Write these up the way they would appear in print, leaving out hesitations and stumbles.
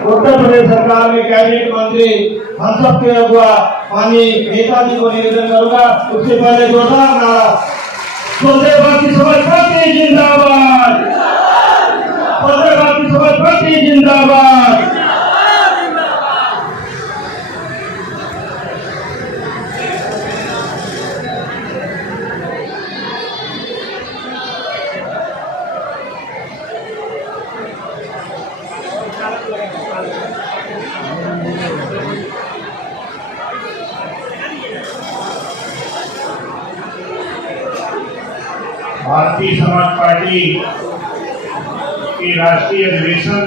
उत्तर प्रदेश सरकार में कैबिनेट मंत्री हम सबके अगुआ माननीय नेताजी को निवेदन करूंगा। उससे पहले जोरदार नारा स्वतंत्र भारतीय समाज पार्टी जिंदाबाद, स्वतंत्र भारतीय समाज पार्टी जिंदाबाद। भारतीय समाज पार्टी के राष्ट्रीय अधिवेशन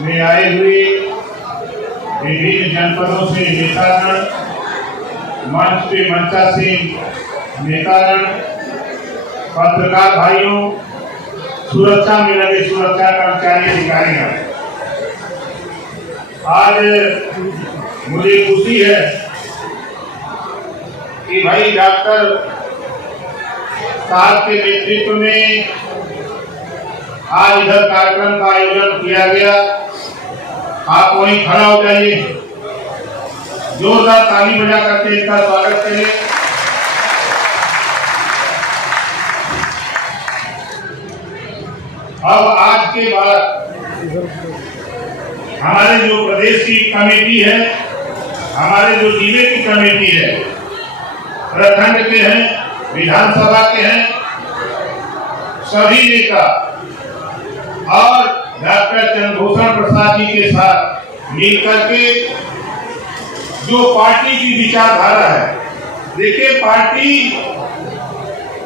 में आए हुए विभिन्न जनपदों से नेतागण, मंच पे मंचासीन नेतागण, पत्रकार भाइयों, सुरक्षा में लगे सुरक्षा कर्मचारी अधिकारीगण, आज मुझे खुशी है कि भाई डॉक्टर साहब के नेतृत्व में आज इधर कार्यक्रम का आयोजन किया गया। आप वहीं खड़ा हो जाइए, जोरदार ताली बजा करके इनका स्वागत करें। अब आज के बाद हमारे जो प्रदेश की कमेटी है, हमारे जो जिले की कमेटी है, प्रखंड के हैं, विधानसभा के हैं, सभी नेता और डॉक्टर चंद्रभूषण प्रसाद जी के साथ मिलकर के जो पार्टी की विचारधारा है, देखिए पार्टी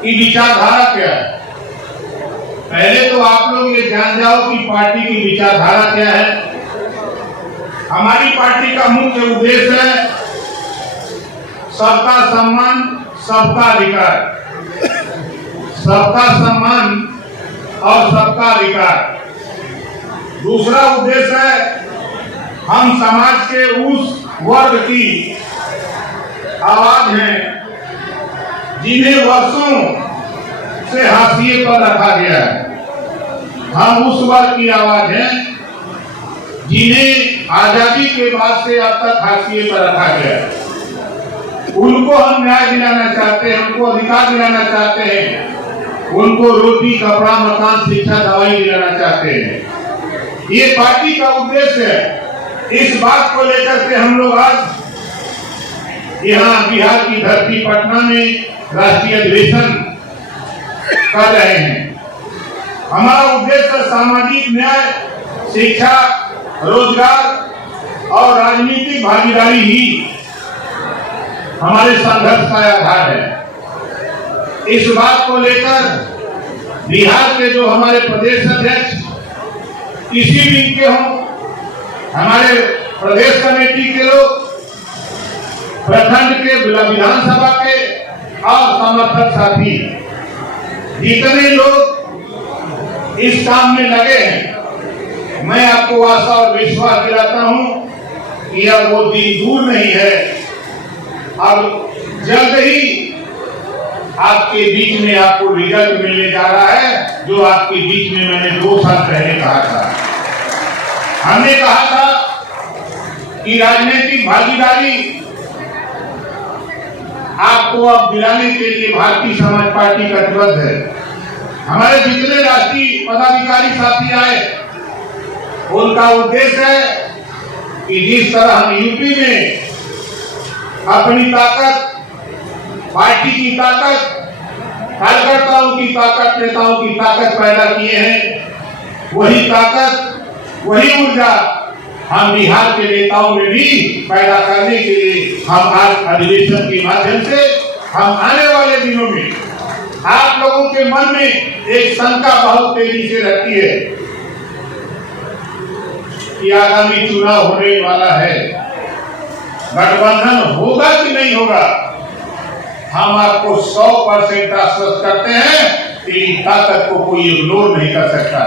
की विचारधारा क्या है। पहले तो आप लोग ये जान जाओ कि पार्टी की विचारधारा क्या है। हमारी पार्टी का मुख्य उद्देश्य है सबका सम्मान, सबका अधिकार, सबका सम्मान और सबका अधिकार। दूसरा उद्देश्य है हम समाज के उस वर्ग की आवाज हैं जिन्हें वर्षों से हाशिए पर रखा गया है। हम उस वर्ग की आवाज हैं जिन्हें आजादी के बाद से अब तक हाशिए पर रखा गया है। उनको हम न्याय दिलाना चाहते हैं, उनको अधिकार दिलाना चाहते हैं, उनको रोटी, कपड़ा, मकान, शिक्षा, दवाई दिलाना चाहते हैं। ये पार्टी का उद्देश्य है। इस बात को लेकर के हम लोग आज यहाँ बिहार की धरती पटना में राष्ट्रीय अधिवेशन कर रहे हैं। हमारा उद्देश्य सामाजिक न्याय, शिक्षा, रोजगार और राजनीतिक भागीदारी ही हमारे संघर्ष का आधार है। इस बात को लेकर बिहार के जो हमारे प्रदेश अध्यक्ष किसी भी के हों, हमारे प्रदेश कमेटी के लोग, प्रखंड के, विधानसभा के और समर्थक साथी, जितने लोग इस काम में लगे हैं, मैं आपको आशा और विश्वास दिलाता हूं कि अब वो दिन दूर नहीं है। अब जल्द ही आपके बीच में आपको रिजल्ट मिलने जा रहा है, जो आपके बीच में मैंने 2 साल पहले कहा था। हमने कहा था कि राजनीतिक भागीदारी आपको अब दिलाने के लिए भारतीय समाज पार्टी कटिबद्ध है। हमारे जितने राष्ट्रीय पदाधिकारी साथी आए, उनका उद्देश्य है कि जिस तरह हम यूपी में अपनी ताकत, पार्टी की ताकत, कार्यकर्ताओं की ताकत, नेताओं की ताकत पैदा किए हैं, वही ताकत, वही ऊर्जा हम बिहार के नेताओं में भी पैदा करने के लिए हम आज अधिवेशन के माध्यम से हम आने वाले दिनों में आप लोगों के मन में एक शंका बहुत तेजी से रहती है कि आगामी चुनाव होने वाला है, गठबंधन होगा कि नहीं होगा। हम आपको 100% आश्वस्त करते हैं कि ताकत को कोई इग्नोर नहीं कर सकता।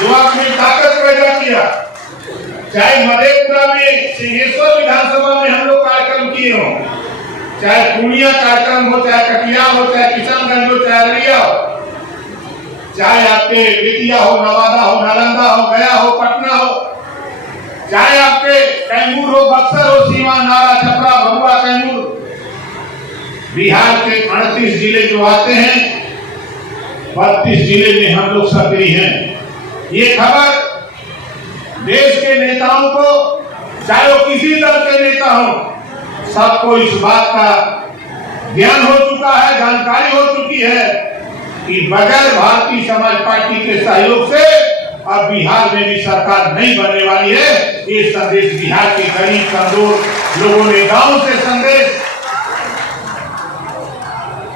जो आपने ताकत पैदा किया, चाहे मधेपुरा में सिंहेश्वर विधानसभा में हम लोग कार्यक्रम किए हों, चाहे पूर्णिया कार्यक्रम हो, चाहे कटिया हो, चाहे किशनगंज हो, चाहे अररिया हो, चाहे आपके बेतिया हो, नवादा हो, नालंदा हो, गया हो, पटना हो, चाहे आपके कैमूर हो, बक्सर हो, सीमा, नारा, छपरा, भभुआ, कैमूर, बिहार के 38 जिले जो आते हैं, 32 जिले में हम लोग सक्रिय हैं। ये खबर देश के नेताओं को, चाहे वो किसी दल के नेता हो, सबको इस बात का ज्ञान हो चुका है, जानकारी हो चुकी है कि बगैर भारतीय समाज पार्टी के सहयोग से अब बिहार में भी सरकार नहीं बनने वाली है। ये संदेश बिहार के गरीब कमजोर लोगों ने गांव से संदेश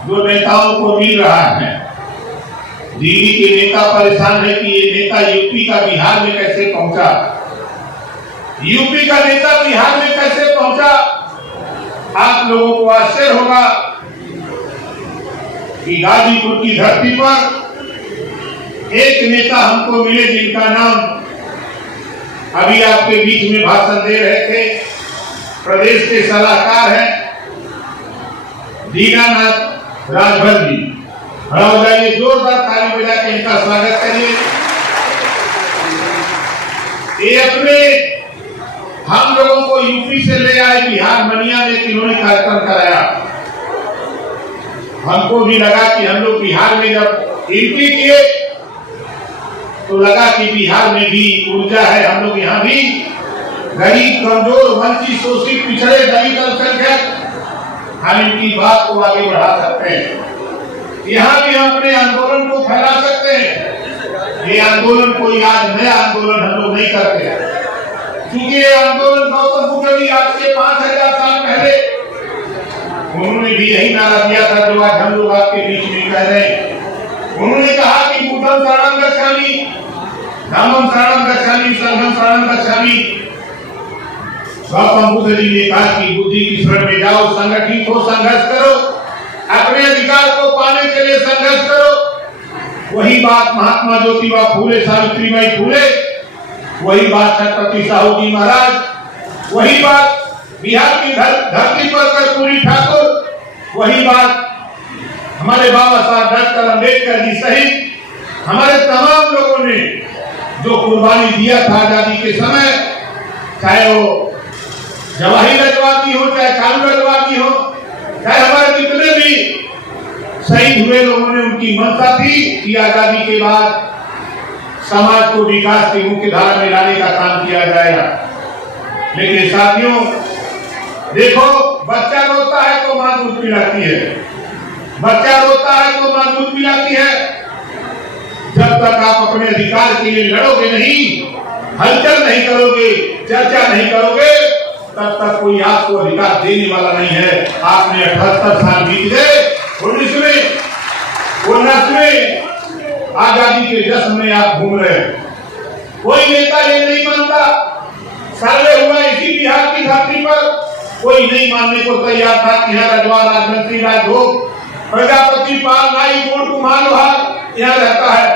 जो नेताओं को मिल रहा है। दिल्ली के नेता परेशान है कि ये नेता यूपी का बिहार में कैसे पहुंचा, यूपी का नेता बिहार में कैसे पहुंचा। आप लोगों को आश्चर्य होगा कि गाजीपुर की धरती पर एक नेता हमको मिले जिनका नाम अभी आपके बीच में भाषण दे रहे थे, प्रदेश के सलाहकार हैं दीनानाथ राजभर जी। खड़ा हो जाइए, जोरदार ताली बजा के इनका स्वागत करिए। ये अपने हम लोगों को यूपी से ले आए बिहार मनिया में, इन्होंने कार्यक्रम कराया। हमको भी लगा कि हम लोग बिहार में जब एंट्री किए तो लगा कि बिहार में भी ऊर्जा है, हम लोग यहाँ भी गरीब कमजोर वंचित शोषित पिछड़े दलित अल्पसंख्यक हम इनकी बात को आगे बढ़ा सकते हैं, यहाँ भी हम अपने आंदोलन को फैला सकते हैं। ये आंदोलन कोई आज नया आंदोलन हम लोग नहीं करते, क्योंकि ये आंदोलन गौतम बुद्ध जी आज से 5000 साल पहले उन्होंने भी यही नारा दिया था जो आज हम लोग आपके बीच में कह रहे हैं। उन्होंने कहा कि बुद्धं शरणं गच्छामि, धम्मं शरणं गच्छामि, संघं शरणं गच्छामि। गौतम बुद्ध जी ने कहा कि बुद्धि की शरण में जाओ, संगठित हो, संघर्ष करो, अपने अधिकार को पाने के लिए संघर्ष करो। वही बात महात्मा ज्योतिबा फूले, सावित्रीबाई फूले, वही बात छत्रपति साहू जी महाराज, वही बात बिहार की धरती पर कर्पूरी ठाकुर, वही बात हमारे बाबा साहब डॉक्टर अम्बेडकर जी सहित हमारे तमाम लोगों ने जो कुर्बानी दिया था आजादी के समय, चाहे वो जवाही रजवाती हो, चाहे कानून रजवाती हो, चाहे हमारे जितने भी शहीद हुए लोगों ने, उनकी मंशा थी कि आजादी के बाद समाज को विकास की मुख्य धारा में लाने का काम किया जाएगा। लेकिन साथियों देखो, बच्चा रोता है तो मां दूध पिलाती है, बच्चा रोता है तो मां दूध पिलाती है। जब तक आप अपने अधिकार के लिए लड़ोगे नहीं, हलचल नहीं करोगे, चर्चा नहीं करोगे, तब तक कोई आपको अधिकार देने वाला नहीं है। आपने 78 साल बीत गए, 19वें आजादी के जश्न में आप घूम रहे। कोई नेता ये नहीं मानता, सर्वे हुआ इसी बिहार की धरती पर, कोई नहीं मानने को तैयार था कि यहाँ रजवा, राजमंत्री, राजभोग, प्रजापति, पाल, नाई, गोड़, कुमार, लोहार यहाँ रहता है।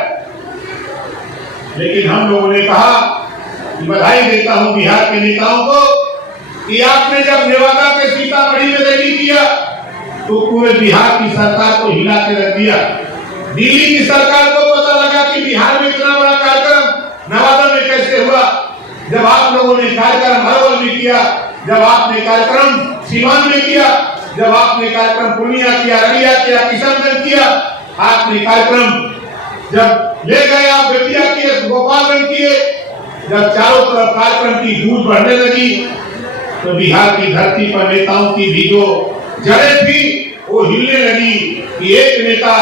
लेकिन हम लोगों ने कहा कि बधाई देता हूँ बिहार के नेताओं को कि आपने जब नेवादा के सीतामढ़ी में रैली किया तो पूरे बिहार की सरकार को हिला के रख दिया। दिल्ली की सरकार को पता लगा कि बिहार में इतना बड़ा कार्यक्रम नवादा में कैसे हुआ। जब आप लोगों ने कार्यक्रम हरवल में किया, जब आपने कार्यक्रम सीवान में किया, जब आपने कार्यक्रम पूर्णिया किया, अररिया किया, किशनगंज किया, आपने कार्यक्रम जब ले गए आप बेतिया किए, गोपालगंज किए, जब चारों तरफ कार्यक्रम की गूंज बढ़ने लगी तो बिहार की धरती पर नेताओं की भी जो जड़ें थी वो हिलने लगी कि एक नेता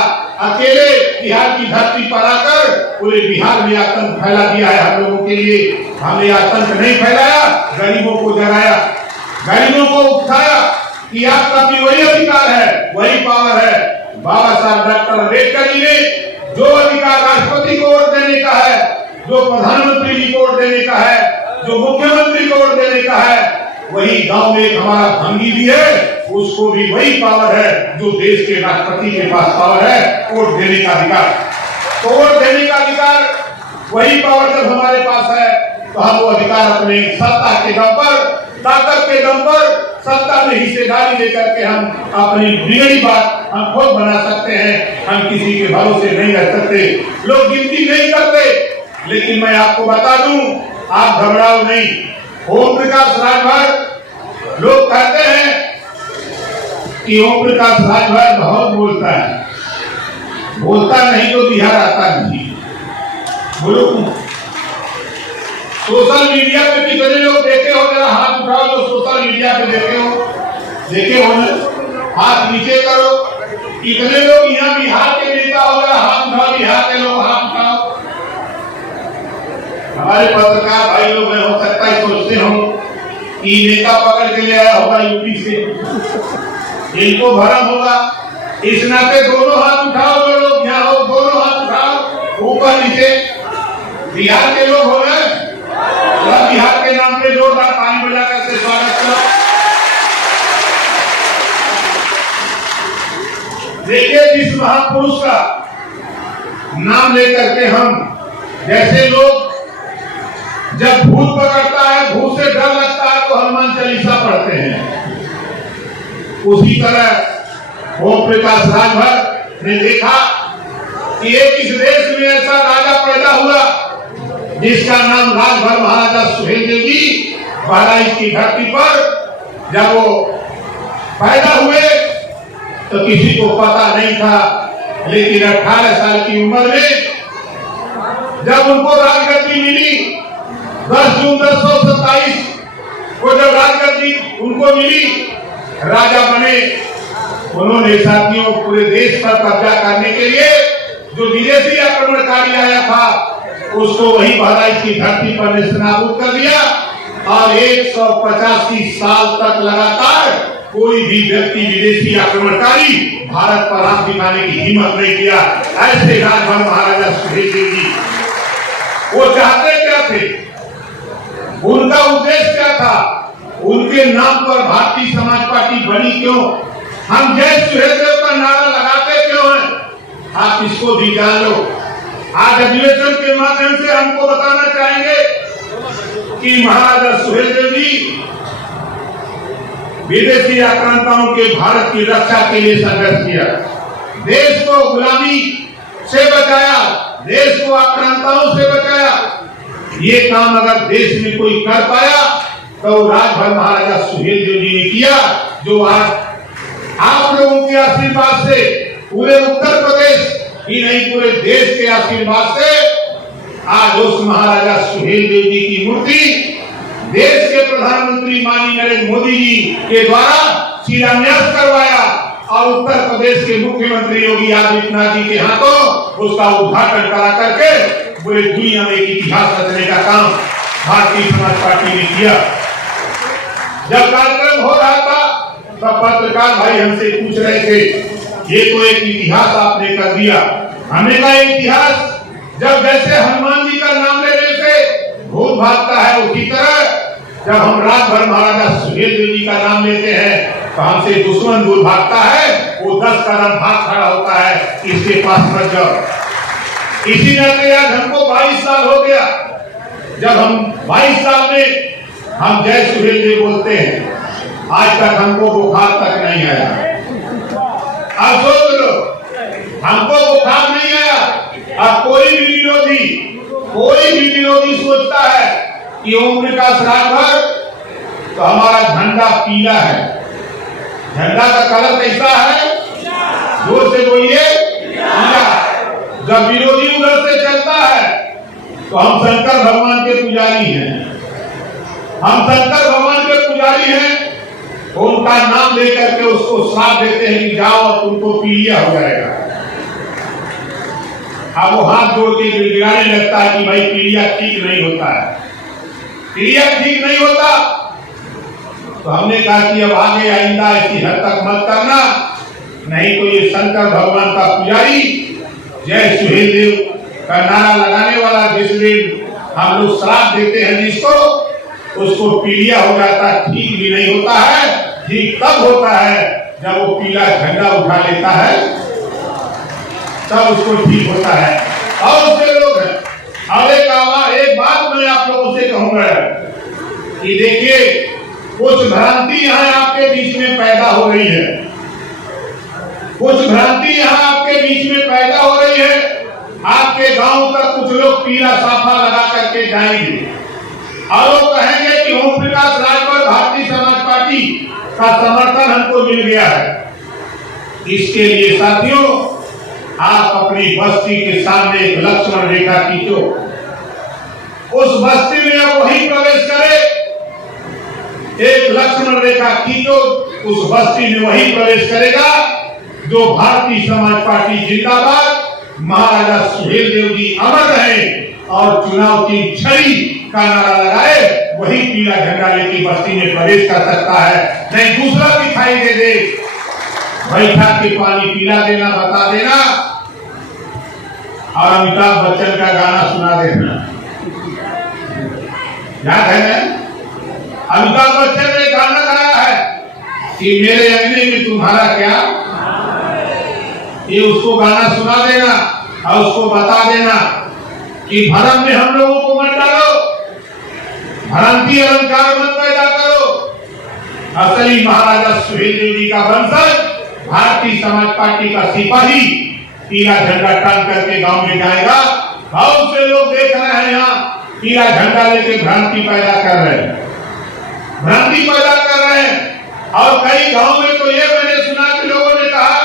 अकेले बिहार की धरती पर आकर पूरे बिहार में आतंक फैला दिया है। हम लोगों के लिए हमने आतंक नहीं फैलाया, गरीबों को जगाया, गरीबों को उठाया कि आपका भी वही अधिकार है, वही पावर है। बाबा साहब डॉक्टर अम्बेडकर जी ने जो अधिकार राष्ट्रपति को वोट देने का है, जो प्रधानमंत्री जी को वोट देने का है, जो मुख्यमंत्री को वोट देने का है, वही गांव में हमारा भंगी भी है, उसको भी वही पावर है जो देश के राष्ट्रपति के पास पावर है, वोट देने का अधिकार। तो वोट देने का अधिकार, वही पावर जब हमारे पास है तो हम वो अधिकार अपने सत्ता के दम पर, ताकत के दम पर सत्ता में हिस्सेदारी लेकर के हम अपनी बिगड़ी बात हम खुद बना सकते हैं। हम किसी के भरोसे नहीं रह सकते। लोग गिनती नहीं करते, लेकिन मैं आपको बता दूं, आप घबराओ नहीं। ओम प्रकाश राजभर, लोग कहते हैं कि ओम प्रकाश राजभर बहुत बोलता है। बोलता नहीं तो बिहार आता नहीं। बोलो, सोशल मीडिया पे कितने लोग देखे हो? जरा हाथ उठाओ जो सोशल मीडिया पे देखे हो ना, हाथ नीचे करो। कितने लोग यहाँ बिहार के नेता हो? जरा हाथ उठाओ, बिहार के लोग हाथ उठाओ। हमारे पत्रकार भाई लोग हो सकता है सोचते हो कि नेता पकड़ के ले आया होगा यूपी से, इनको भरम होगा। इस नाते दोनों हाथ उठाओ, जो लोग यहाँ हो दोनों हाथ उठाओ, ऊपर नीचे। बिहार के लोग हो गए, बिहार के नाम पे जोरदार ताली बजा करके स्वागत करो। देखिए, जिस महापुरुष का नाम लेकर के हम, जैसे लोग जब भूत पकड़ता है, भूत से डर लगता है तो हनुमान चालीसा पढ़ते हैं, उसी तरह ओम प्रकाश राजभर ने देखा कि एक इस देश में ऐसा राजा पैदा हुआ जिसका नाम राजभर महाराजा सुहेलदेव जी। बहराइच की धरती पर जब वो पैदा हुए तो किसी को पता नहीं था, लेकिन 18 साल की उम्र में जब उनको राजगद्दी मिली, 10 जून 1027 को जब राजगद्दी उनको मिली, राजा बने। उन्होंने साथियों पूरे देश पर कब्जा करने के लिए जो विदेशी आक्रमणकारी आया था उसको वही बहराइच की धरती पर नेस्तनाबूद कर दिया। और 185 साल तक लगातार कोई भी व्यक्ति विदेशी आक्रमणकारी भारत पर हाथ दिखाने की हिम्मत नहीं किया। ऐसे राजभर महाराजा सुहेलदेव जी, वो चाहते क्या थे? उनका उद्देश्य क्या था? उनके नाम पर भारतीय समाज पार्टी बनी क्यों? हम जय सुहेलदेव का नारा लगाते क्यों हैं? आप इसको भी जान लो। आज अधिवेशन के माध्यम से हमको बताना चाहेंगे कि महाराजा सुहेलदेव जी विदेशी आक्रांताओं के भारत की रक्षा के लिए संघर्ष किया, देश को गुलामी से बचाया, देश को आक्रांताओं से बचाया। ये काम अगर देश में कोई कर पाया तो राजभर महाराजा सुहेलदेव जी ने किया, जो आज आप लोगों के आशीर्वाद से पूरे उत्तर प्रदेश ही नहीं पूरे देश के आशीर्वाद से आज उस महाराजा सुहेलदेव जी की मूर्ति देश के प्रधानमंत्री माननीय नरेंद्र मोदी जी के द्वारा शिलान्यास करवाया और उत्तर प्रदेश के मुख्यमंत्री योगी आदित्यनाथ जी के हाथों उसका उद्घाटन करा करके पूरे दुनिया में इतिहास रचने का काम भारतीय समाज पार्टी ने किया। जब कार्यक्रम हो रहा था तब पत्रकार भाई हमसे पूछ रहे थे, ये तो एक इतिहास आपने कर दिया। हमने कहा इतिहास, जब जैसे हनुमान जी का नाम लेने से भूत भागता है, उसी तरह जब हम राजभर महाराजा सुहेलदेव जी का नाम लेते हैं तो हमसे दुश्मन दूर भागता है, वो 10 कदम भाग खड़ा होता है, इसके पास मत जाओ। इसी नाते आज हमको 22 साल हो गया, जब हम 22 साल में हम जय सुहेलदेव बोलते हैं, आज तक हमको बुखार तक नहीं आया। अब सोच लो, हमको बुखार नहीं आया। अब कोई भी विरोधी सोचता है कि ओम प्रकाश राजभर तो हमारा झंडा पीला है। झंडा का कलर कैसा है? जोर से बोलिए, पीला। जब विरोधी उधर से चलता है तो हम शंकर भगवान के पुजारी हैं, हम शंकर भगवान के पुजारी हैं, उनका नाम लेकर के उसको श्राप देते हैं कि जाओ और तुमको पीलिया हो जाएगा। अब वो हाथ जोड़ के गिड़गिड़ाने लगता है कि भाई पीलिया ठीक नहीं होता है, पीलिया ठीक नहीं होता। तो हमने कहा कि अब आगे आइंदा ऐसी हद तक मत करना, नहीं तो ये शंकर भगवान का पुजारी जय सुहेलदेव का नारा लगाने वाला जिस दिन हम लोग श्राप देते हैं जिसको, उसको पीलिया हो जाता है, ठीक भी नहीं होता है। ठीक तब होता है जब वो पीला झंडा उठा लेता है, तब उसको ठीक होता है। और उसके लोग हैं। अब एक बात मैं आप लोगों से कहूंगा कि देखिए, कुछ भ्रांति यहाँ आपके बीच में पैदा हो रही है, कुछ भ्रांति यहाँ आपके बीच में पैदा हो रही है। आपके गांव तक कुछ लोग पीला साफा लगा करके जाएंगे और वो कहेंगे कि ओम प्रकाश राजभर भारतीय समाज पार्टी का समर्थन हमको मिल गया है। इसके लिए साथियों, आप अपनी बस्ती के सामने एक लक्ष्मण रेखा खींचो, उस बस्ती में आप वही प्रवेश करें, एक लक्ष्मण रेखा खींचो, उस बस्ती में वही प्रवेश करेगा जो भारतीय समाज पार्टी जिंदाबाद, महाराजा सुहेलदेव जी अमर रहे और चुनाव की छड़ी का नारा लगाए, वही पीला झंडा लेके बस्ती में प्रवेश कर सकता है। नहीं दूसरा दिखाई दे बैठा के पानी पिला देना, बता देना और अमिताभ बच्चन का गाना सुना देना। याद है ना, अमिताभ बच्चन ने गाना गाया है कि मेरे अंगने में तुम्हारा क्या, ये उसको गाना सुना देना और उसको बता देना कि भरम में हम लोगों को मत डालो, भ्रांति अलंकार मत पैदा करो। असली महाराजा सुहेलदेव जी का वंशज भारतीय समाज पार्टी का सिपाही पीला झंडा टांग करके गांव में जाएगा। बहुत से लोग देख रहे हैं यहाँ पीला झंडा लेके भ्रांति पैदा कर रहे हैं, भ्रांति पैदा कर रहे हैं। और कई गांव में तो ये मैंने सुना कि लोगों ने कहा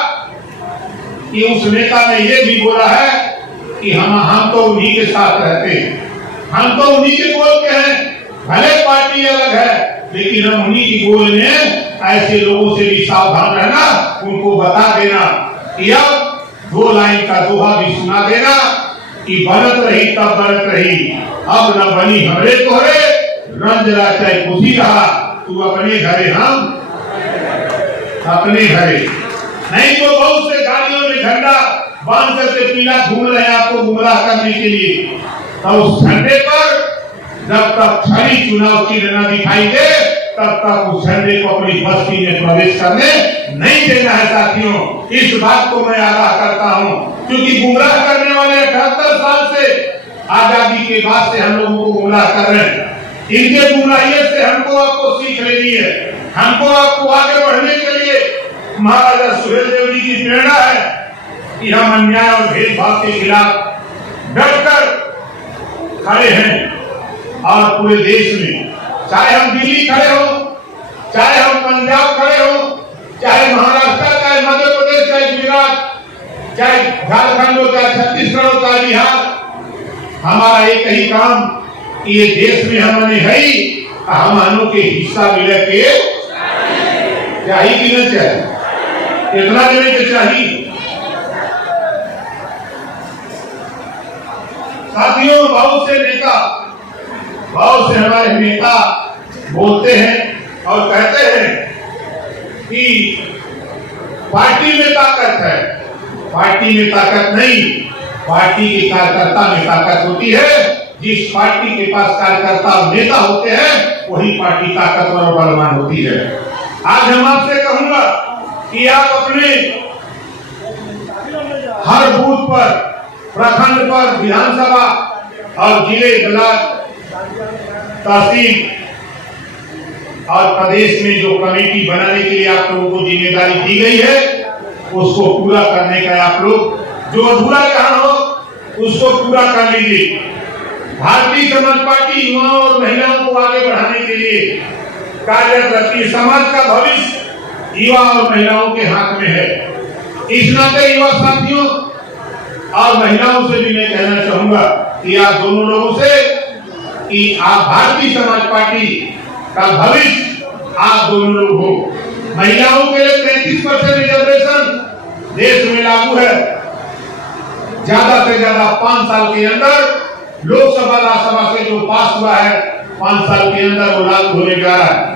कि उस नेता ने ये भी बोला है कि हम तो उन्हीं के साथ रहते हैं, हम तो उन्हीं के गोल के हैं, भले पार्टी अलग है लेकिन हम उन्हीं की गोल में। ऐसे लोगों से भी सावधान रहना, उनको बता देना कि अब 2 लाइन का दोहा भी सुना देना कि बनत रही तब बनत रही, अब न बनी हमरे तोहरे, रंजरा चाहे खुशी रहा, तू अपने घरे हम अपने घरे। नहीं तो बहुत से गाड़ियों में झंडा बांध करके पीला घूम रहे हैं आपको गुमराह करने के लिए। तो उस झंडे पर जब तक छड़ी चुनाव चिन्ह न दिखाई दे तब तक उस झंडे को अपनी बस्ती में प्रवेश करने नहीं देना है। साथियों, इस बात को मैं आगाह करता हूं क्योंकि गुमराह करने वाले 78 साल से आजादी के बाद से हम लोगों को गुमराह कर रहे हैं। इनके गुमराहियत से हमको आपको सीख लेनी है, हमको आपको आगे बढ़ने के लिए महाराजा सुहेलदेव जी की प्रेरणा है कि हम अन्याय और भेदभाव के खिलाफ डटकर खड़े हैं। और पूरे देश में, चाहे हम दिल्ली खड़े हो, चाहे हम पंजाब खड़े हो, चाहे महाराष्ट्र, चाहे मध्य प्रदेश, चाहे गुजरात, चाहे झारखंड हो, चाहे छत्तीसगढ़ हो, चाहे बिहार, हमारा एक ही काम कि ये देश में हमने है ही हमनों के हिस्सा मिले के चाहिए कि न चाहिए, कितना देने के चाहिए। साथियों, बहुत से नेता, बहुत से हमारे नेता बोलते हैं और कहते हैं कि पार्टी में ताकत है, पार्टी में ताकत नहीं, पार्टी के कार्यकर्ता में ताकत होती है। जिस पार्टी के पास कार्यकर्ता और नेता होते हैं वही पार्टी ताकतवर और बलवान होती है। आज हम आपसे कहूंगा कि आप अपने हर बूथ पर, प्रखंड पर, विधानसभा और जिले, ब्लॉक, तहसील और प्रदेश में जो कमेटी बनाने के लिए आप लोगों को जिम्मेदारी दी गई है उसको पूरा करने का आप लोग, जो अधूरा जहां हो उसको पूरा कर लीजिए। भारतीय समाज पार्टी युवाओं और महिलाओं को आगे बढ़ाने के लिए कार्यरत रहती है। समाज का भविष्य युवा और महिलाओं के हाथ में है। इस नाते युवा साथियों और महिलाओं से भी मैं कहना चाहूंगा कि आप दोनों लोगों से कि आप भारतीय समाज पार्टी का भविष्य आप दोनों लोग हो। महिलाओं के लिए 33% रिजर्वेशन देश में लागू है। ज्यादा से ज्यादा 5 साल के अंदर लोकसभा राज्यसभा से जो पास हुआ है 5 साल के अंदर वो लागू होने जा रहा है।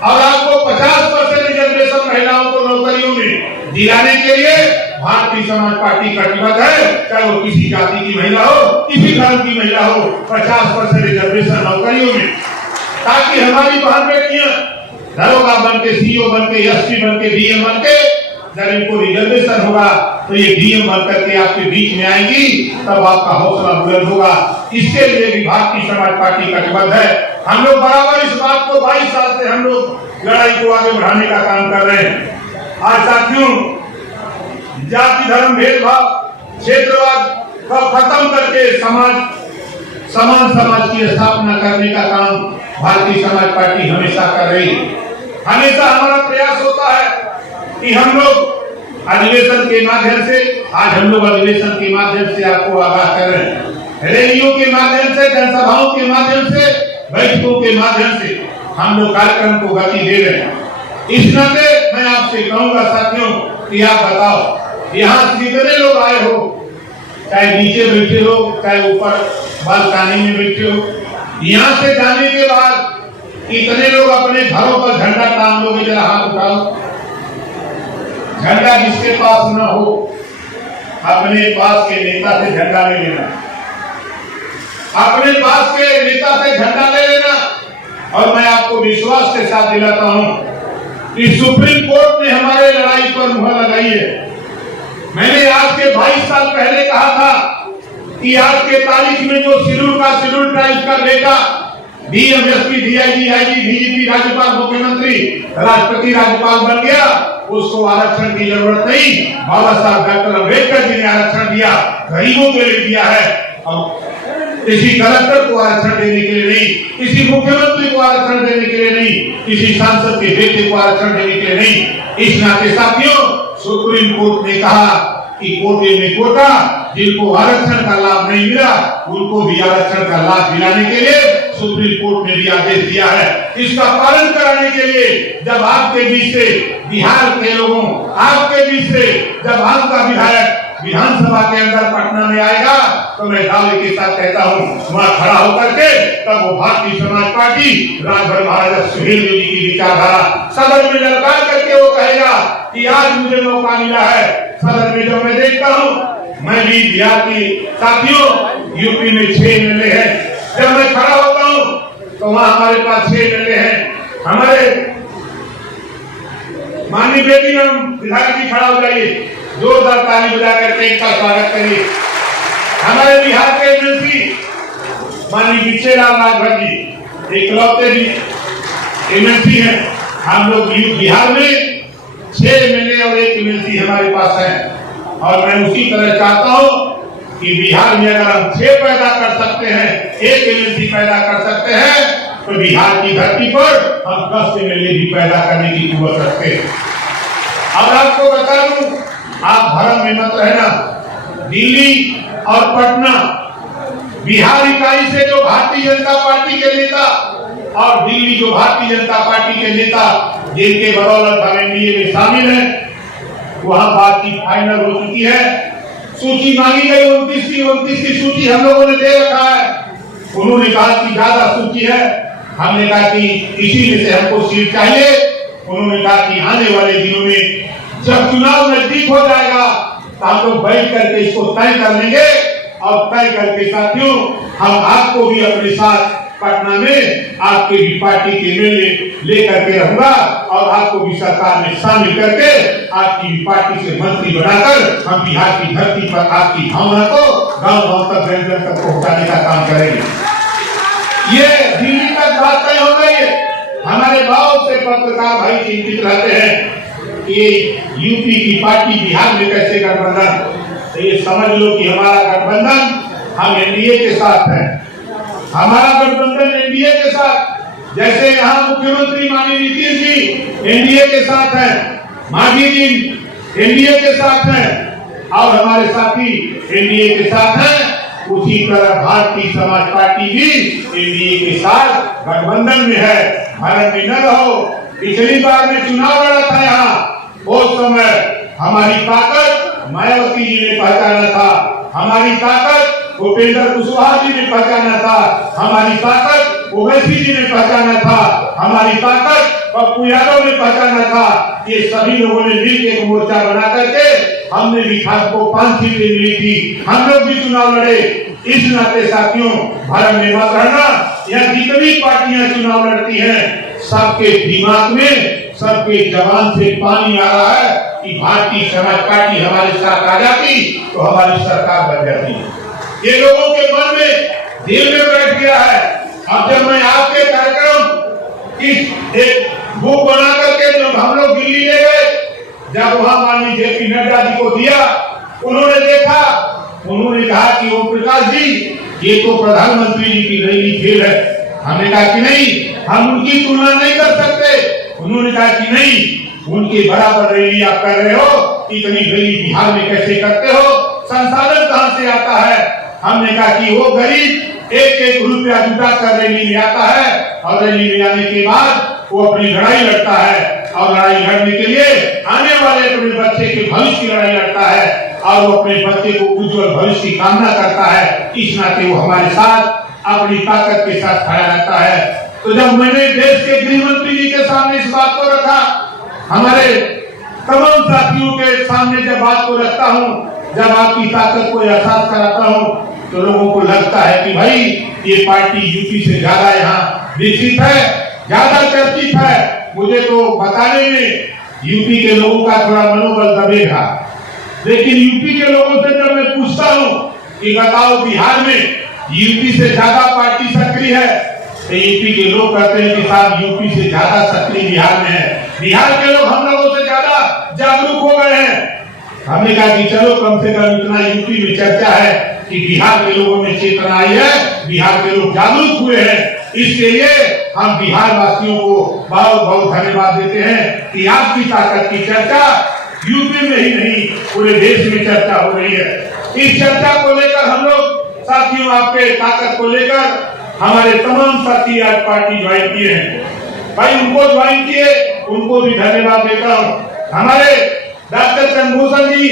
और आपको 50% रिजर्वेशन महिलाओं को नौकरियों में दिलाने के लिए भारतीय समाज पार्टी कटिबद्ध है। चाहे वो किसी जाति की महिला हो, किसी धर्म की महिला हो, 50% रिजर्वेशन नौकरियों में, ताकि हमारी बहन बेटियां दरोगा बन के, सीओ बन के, एसपी बन के, डीएम बन के, जब इनको रिजर्वेशन होगा तो ये डीएम बन करके आपके बीच में आएंगी, तब आपका हौसला बुलंद होगा। इसके लिए भी भारतीय समाज पार्टी कटिबद्ध है। हम लोग बराबर इस बात को 22 साल से हम लोग लड़ाई को आगे बढ़ाने का काम कर रहे हैं। आज साथियों, जाति धर्म भेदभाव क्षेत्रवाद को खत्म करके समान समाज की स्थापना करने का काम भारतीय समाज पार्टी हमेशा कर रही है। हमेशा हमारा प्रयास होता है कि हम लोग अधिवेशन के माध्यम से, आज हम लोग अधिवेशन के माध्यम से आपको आगाह कर रहे हैं, रैलियों के माध्यम से, जनसभाओं के माध्यम से, बैठकों के माध्यम से हम लोग कार्यक्रम को गति दे रहे हैं। इस नाते मैं आपसे कहूंगा साथियों कि आप बताओ, यहाँ कितने लोग आए हो, चाहे नीचे बैठे हो, चाहे ऊपर बालकनी में बैठे हो, यहाँ से जाने के बाद कितने लोग अपने घरों पर झंडा टांग लोगे? जरा हाथ उठाओ। झंडा जिसके पास न हो, अपने पास के नेता से झंडा ले लेना, अपने पास के नेता से झंडा ले लेना। और मैं आपको विश्वास के साथ दिलाता हूं कि सुप्रीम कोर्ट ने हमारे लड़ाई पर मुहर लगाई है। मैंने आज के 22 साल पहले कहा था कि आज के तारीख में जो शेड्यूल ट्राइब का बेटा DM, SP, DIG, IG, DGP, राज्यपाल, मुख्यमंत्री, राष्ट्रपति राज्यपाल बन गया, उसको आरक्षण की जरूरत नहीं। बाबा साहब डॉक्टर अम्बेडकर जी ने आरक्षण दिया, गरीबों के लिए दिया है। अब किसी कलेक्टर को आरक्षण देने के लिए नहीं, किसी मुख्यमंत्री को आरक्षण देने के लिए नहीं, किसी सांसद के बेटे को आरक्षण देने के लिए नहीं। इस नाते साथियों, सुप्रीम कोर्ट ने कहा कि कोटे में कोटा, जिनको आरक्षण का लाभ नहीं मिला उनको भी आरक्षण का लाभ दिलाने के लिए सुप्रीम कोर्ट ने भी आदेश दिया है। इसका पालन कराने के लिए जब आपके बीच से बिहार के लोगों, आपके बीच से जब आपका विधायक विधानसभा के अंदर पटना में आएगा, तो मैं दावे के साथ कहता हूँ, वहां खड़ा होकर के तब वो भारतीय समाज पार्टी राजभर महाराजा सुहेलदेव जी की विचारधारा सदन में ललकार करके वो कहेगा कि आज मुझे मौका मिला है। सदन में जब मैं देखता हूँ, मैं भी बिहार की साथियों, यूपी में 6 एमएलए हैं, जब मैं खड़ा होता हूँ तो वहाँ हमारे पास 6 एमएलए हैं। हमारे माननीय बेटी विधायक जी खड़ा हो जाइए, जोरदार ताली बजा करके इनका स्वागत करिए। हमारे बिहार के एमएलसी माननीय विजयलाल राघव जी इकलौते भी एमएलसी हैं। हम लोग बिहार में 6 एमएलए और 1 एमएलसी हमारे पास है। और मैं उसी तरह चाहता हूं कि बिहार में अगर हम 6 पैदा कर सकते हैं, 1 एमएलसी पैदा कर सकते हैं, तो बिहार की धरती पर हम 10 एमएलए भी पैदा करने की कुव्वत रखते हैं। और आपको बता दूं, आप भ्रम में मत रहना, दिल्ली और पटना बिहार इकाई से जो भारतीय जनता पार्टी के नेता और दिल्ली जो भारतीय जनता पार्टी के नेता जिनके बदौलत हम एनडीए में शामिल हैं, वहां बातचीत फाइनल हो चुकी है। सूची मांगी गई 29 की सूची हम लोगों ने दे रखा है। उन्होंने कहा कि ज्यादा सूची है, हमने कहा कि इसी में से हमको सीट चाहिए। उन्होंने कहा कि आने वाले दिनों में जब चुनाव नजदीक हो जाएगा तो हम लोग बैठ करके इसको तय कर लेंगे। और तय करके साथियों, हम आपको भी अपने साथ पटना में आपके भी पार्टी के एमएलए लेकर के रहूंगा और आपको भी सरकार में शामिल करके आपकी भी पार्टी से मंत्री बनाकर हम बिहार की धरती पर आपकी भावना को गांव-गांव तक, जन-जन तक पहुंचाने का काम करेंगे। ये दिल्ली तक बात तय हो गई है। हमारे बहुत से पत्रकार भाई चिंतित रहते हैं कि यूपी की पार्टी बिहार में कैसे गठबंधन। तो ये समझ लो कि हमारा गठबंधन हम एनडीए के साथ है। हमारा गठबंधन एनडीए के साथ, जैसे यहाँ मुख्यमंत्री माननीय नीतीश जी एनडीए के साथ हैं, मांझी जी एनडीए के साथ हैं और हमारे साथी एनडीए के साथ हैं, उसी तरह भारतीय समाज पार्टी भी एनडीए के साथ गठबंधन में है। भारत में न रहो। पिछली बार में चुनाव लड़ा था यहाँ, उस समय हमारी ताकत मायावती जी ने पहचाना था, हमारी ताकत भूपेंद्र कुशवाहा जी ने पहचाना था, हमारी ताकत ओवैसी जी ने पहचाना था, हमारी ताकत पप्पू यादव ने पहचाना था। ये सभी लोगों ने मिलकर एक मोर्चा बना करके हमने भी खास को 5 सीटें मिली थी, हम लोग भी चुनाव लड़े। इस नाते साथियों, भ्रम में मत रहना। यहाँ जितनी पार्टियां चुनाव लड़ती हैं, सबके दिमाग में, सबके जवान से पानी आ रहा है कि भारतीय समाज पार्टी हमारे साथ आ जाती तो हमारी सरकार बन जाती है। ये लोगों के मन में, दिल में बैठ गया है अब जब मैं आपके कार्यक्रम की एक बुक बना करके जब हम लोग दिल्ली ले गए, जब वहां माननीय जेपी नड्डा जी को दिया, उन्होंने देखा, उन्होंने कहा कि ओम प्रकाश जी, ये तो प्रधानमंत्री जी की नई खेल है। हमने कहा कि नहीं, हम उनकी तुलना नहीं कर सकते। उन्होंने कहा कि नहीं, उनके बराबर रैली आप कर रहे हो, इतनी रैली बिहार में कैसे करते हो, संसाधन कहां से आता है। हमने कहा कि वो गरीब एक एक रुपया जुटा कर रैली में आता है और रैली में आने के बाद वो अपनी लड़ाई लड़ता है और लड़ाई लड़ने के लिए आने वाले अपने बच्चे के भविष्य की लड़ाई लड़ता है और वो अपने बच्चे को उज्जवल भविष्य की कामना करता है। इस नाते वो हमारे साथ अपनी ताकत के साथ खड़ा रहता है। तो जब मैंने देश के गृह मंत्री जी के सामने इस बात को रखा, हमारे तमाम साथियों के सामने जब बात को रखता हूँ, जब आपकी ताकत को एहसास कराता हूँ, तो लोगों को लगता है कि भाई ये पार्टी यूपी से ज्यादा यहाँ विकसित है, ज्यादा चर्चित है। मुझे तो बताने में यूपी के लोगों का थोड़ा मनोबल दबेगा, लेकिन यूपी के लोगों से जब मैं पूछता हूँ कि बताओ बिहार में यूपी से ज्यादा पार्टी सक्रिय है, तो यूपी के लोग कहते हैं कि साहब यूपी से ज्यादा सक्रिय बिहार में है। बिहार के लोग हम लोगों से ज्यादा जागरूक हो गए हैं। हमने कहा कि चलो कम से कम इतना यूपी में चर्चा है कि बिहार के लोगों में चेतना आई है, बिहार के लोग जागरूक हुए हैं। इसके लिए हम बिहार वासियों को बहुत बहुत धन्यवाद देते हैं कि आपकी ताकत की चर्चा यूपी में ही नहीं पूरे देश में चर्चा हो रही है। इस चर्चा को लेकर हम लोग साथियों, आपके ताकत को लेकर हमारे तमाम साथी आज पार्टी ज्वाइन किए हैं। भाई उनको ज्वाइन किए, उनको भी धन्यवाद देता हूँ। हमारे डॉक्टर चंद्रभूषण जी,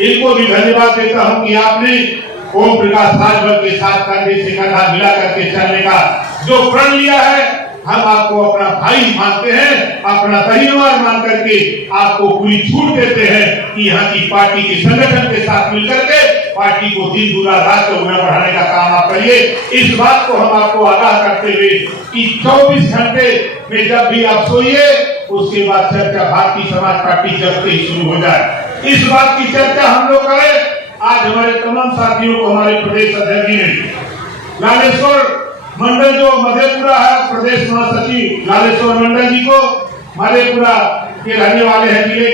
इनको भी धन्यवाद देता हूँ कि आपने ओम प्रकाश राजभर के साथ कंधे से कंधा मिला करके चलने का जो प्रण लिया है, हम आपको अपना भाई मानते हैं, अपना परिवार मान करके आपको पूरी छूट देते हैं कि यहाँ की पार्टी के संगठन के साथ मिलकर के पार्टी को दिन दूना रात चौगुना बढ़ाने का काम आप करिए। इस बात को हम आपको आगाह करते हुए कि 24 घंटे में जब भी आप सोइए, उसके बाद चर्चा भारतीय समाज पार्टी जब से शुरू हो जाए, इस बात की चर्चा हम लोग करें। आज हमारे तमाम साथियों को हमारे प्रदेश अध्यक्ष ने लालेश्वर मंडल जो मधेपुरा है, प्रदेश महासचिव लालेश्वर मंडल जी को मधेपुरा के रहने वाले हैं जिले